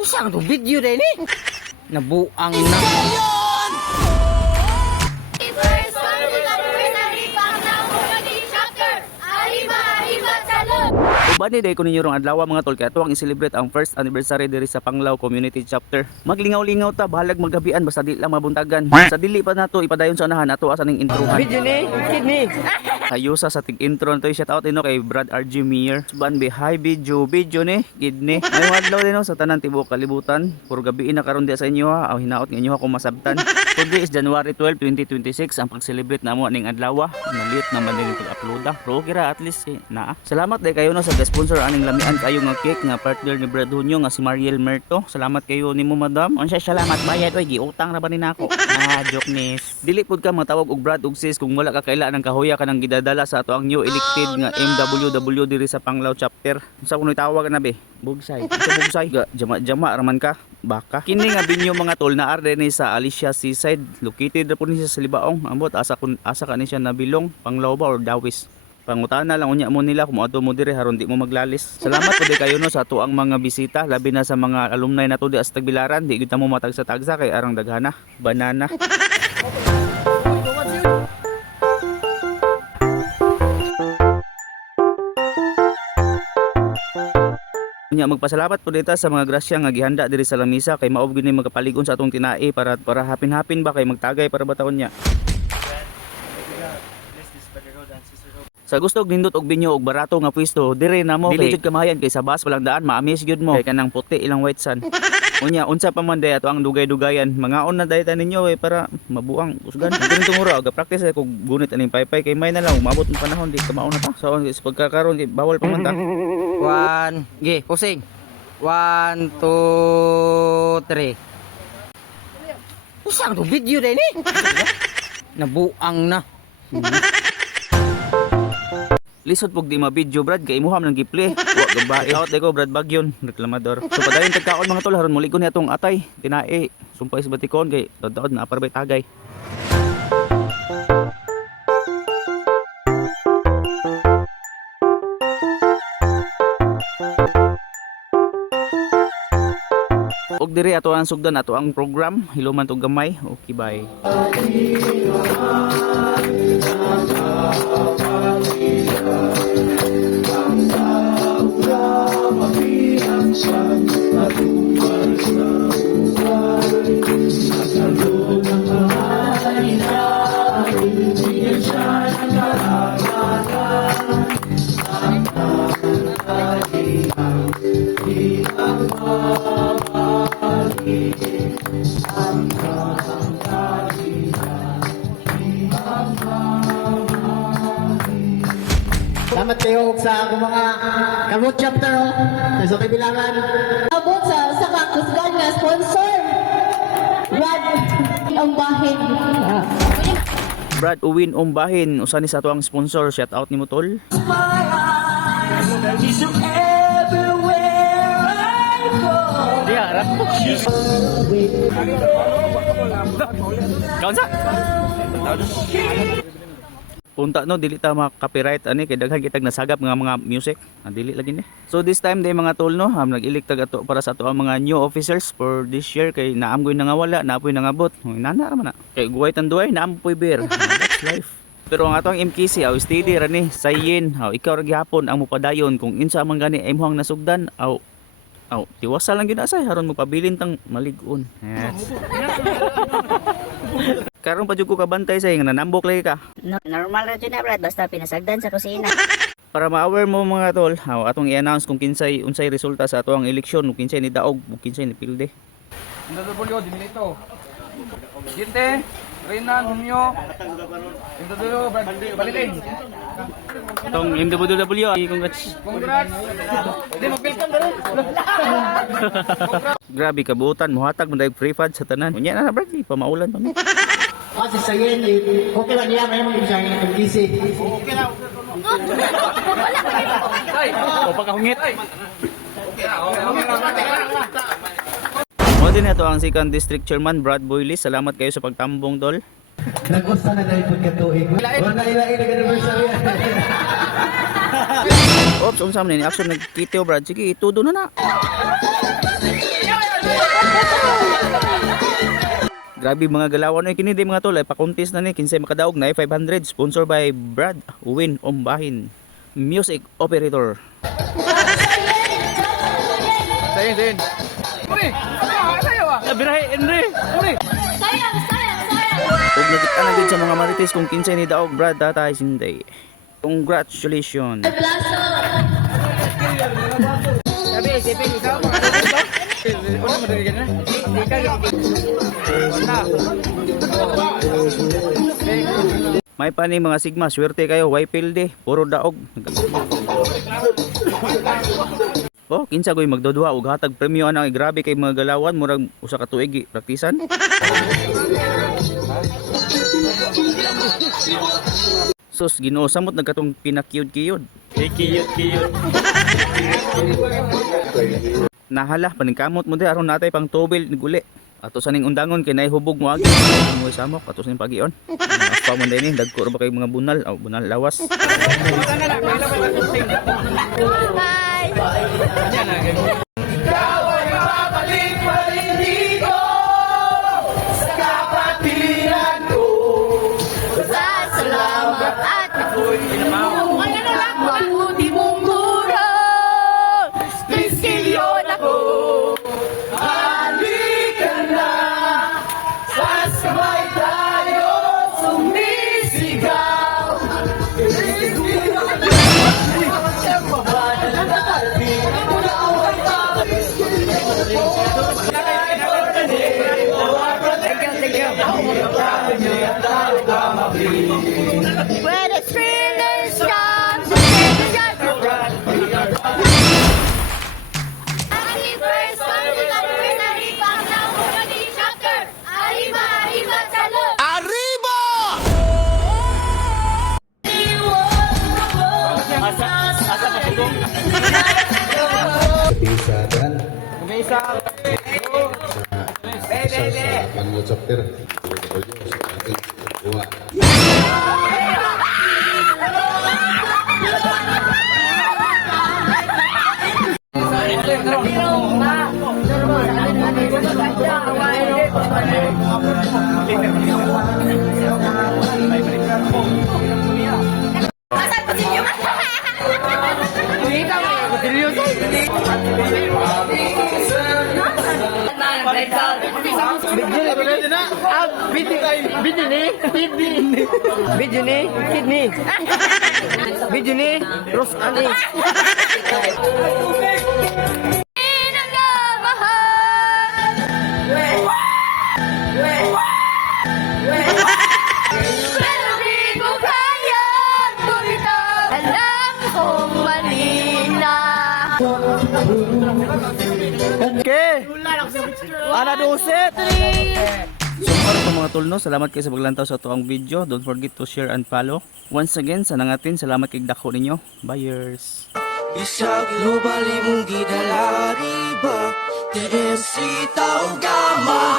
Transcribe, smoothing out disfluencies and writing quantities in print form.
Isang to video din eh. Nabuang na. Ubani day ko ninyo rong adlaw mga tol, kaya tuwang i-celebrate ang first anniversary diri sa Panglao Community Chapter. Maglingaw-lingaw ta, bahalag maggabian basta di lang mabuntagan. Sa dili pa nato ipadayon sa unahan ato asa ning introhan. Video ni, kidney. Ayusa sa tig-intro nito, shout out ino kay Brad RG Meyer. Ban be hi video ni kidney. May adlaw din no sa tanan tibuok kalibutan. Puro gabiin na karon dia sa inyo ha, aw hinaot nga inyo ako masabtan. Today is January 12, 2026 ang pag-celebrate namo ning adlaw. Nalit naman din pag-upload pero kira at least naa. Salamat day kayo no sa sponsor aning lamian kayo nga cake nga partner ni Brad Hunyo nga si Mariel Merto. Salamat kayo nimo madam. Unsay salamat bayad oy giutang ra ba ni nako. Joke miss. Dili pud ka matawag og Brad ug sis kung wala ka kaila ng kahuya ka nang gidadala sa ato ang new elected nga MWW diri sa Panglao chapter. Unsa kuno tawag na be? Bugsay. Sa bugsay jama raman ka. Baka kini nga binyo mga tol na arde ni sa Alicia Seaside, located ra pud ni sa Libaong. Ambot asa ka ni siya nabilong Panglao ba or Dawis. Pangutana lang unya mo nila kung adto mo dire haron di mo maglalis. Salamat pud kayo no sa tuang mga bisita, labi na sa mga alumni nato di sa Tagbilaran. Di kita mo matagsa-tagsa kay arang daghana banana. Unya magpasalamat pud dita sa mga grasya nga gihanda diri sa lamisa kay maob gyud ni magkapaligon sa atong tinai para hapin-hapin ba kay magtagay para bataon niya. Sa gusto og nindot og binyo og barato nga pwesto dire na mo dili jud kamahayan kay sa bus walang daan maamis gyud mo kay kanang puti ilang white sun. Unya unsa pa man day ato ang dugay-dugayan mangaon na dayta ninyo para mabuang usgan. Dili tunguro aga practice ko gunit aning paypay kay may na lang umabot ng panahon di kamaon na ta. So pagkakaron kay bawal pa man ta. 1 gi pusing. 1 2 3. Isang to video din eh. Nabuang na. Lisod pog di ma-video Brad kay imuham nang giple. Wa gabae out ko Brad Bagyon reklamador. So padayon tagkaon mga tol haron muligon ni atong atay tinae. Sumpay sa batikon kay daod na aparbay tagay. Og diri ato ang sugdan ato ang program hiluman tog gamay. Okay bye. Salamat kayo sa akong mga kamot chapter sa Tagbilaran. Abot sa kakusgan nga sponsor. Brad ang bahin. Brad Uwin Umbahin usa ni sa ato ang sponsor, shout out nimo tol. Kaunsa? Punta no dili ta maka-copyright ani kay daghan kitag nasagap nga mga music. Dili lagi ni. So this time day mga tol no, nag-elect tag ato para sa ato ang mga new officers for this year kay naamgoy nangawala, naapoy nangabot. Inana ra man na. Kay guway tanduay naampoy beer. That's life. Pero ang atong MKC aw steady ra ni sayin. Ikaw ra gihapon ang mupadayon kung insa man gani imong nasugdan aw tiwasa lang gyud asay haron magpabilin tang malig-on. Yes. Karon pa jud ko kabantay say nga nanambok lagi ka. Normal ra jud na Brad basta pinasagdan sa kusina. Para ma-aware mo mga tol, atong i-announce kung kinsay unsay resulta sa ato ang eleksyon, kung kinsay ni daog, kung kinsay ni pilde. MWW Dimilito. Ginte, Renan, Humyo. MWW Baliling. Itong MWW, congrats. Congrats. Hindi mag-welcome daro. Grabe kabutan, muhatag mo dahil free fad sa tanan. Unya na Bradley, pamaulan pa mi. Kasi sa yan, okay lang niya, may mga isang MKC. Okay lang. O pagkahungit. Mo din ito ang second district chairman Brad Boylis. Salamat kayo sa pagtambong tol. Nag-usta na dahil pagkatuig. Wala ilain nag-anniversary. Oops, unsa man ni action nagkiteo Brad. Sige, itudo na na. Grabe mga galawan ay kini di mga tol ay pa-contest na ni kinsay makadaog na 500 sponsor by Brad Uwin Ombahin music operator. Sayin. Uri! Sayo ah! Birahe Henry. Uri! Sayang! Ug nakita na gid sa mga marites kung kinsay ni daog Brad tatay sinday. Congratulations. Sabi, isipin ikaw, mga ano mo dali na? Hindi ka, May pa ni mga sigma, swerte kayo, way pilde, puro daog. Oh, kinsa ko'y magdodua og hatag premyo ana grabe kay mga galawan murag usa ka tuig praktisan. Sus, Ginoo samot nagkatong pinakiyod-kiyod. Kiyod. Nahala paningkamot mo di aron natay pang tubil ni guli. Ato sa ning undangon kay naihubog mo agi. Mo samok ato sa ning pagion. Pa mo din dagko ra ba kay mga bunal, bunal lawas. Salamat at mabuti mong murang Priscilyon ako. Halika na, sasabay tayo sumisigaw. When it's feeling strong, happy first anniversary, Pangaw Community Chapter. Arriba, salud! Bisa dan Umisa. sa Pangulo Chapter. Dua. Video ni Ros Ani. Pero di ko kaya tumitan. Alam kong mali na. Ana duset. So para po mga tulno, salamat kayo sa paglantaw sa tuang video. Don't forget to share and follow. Once again, sa nangatin, salamat kay dako ninyo. Buyers. Isang global imong gidala riba TNC Tao Gama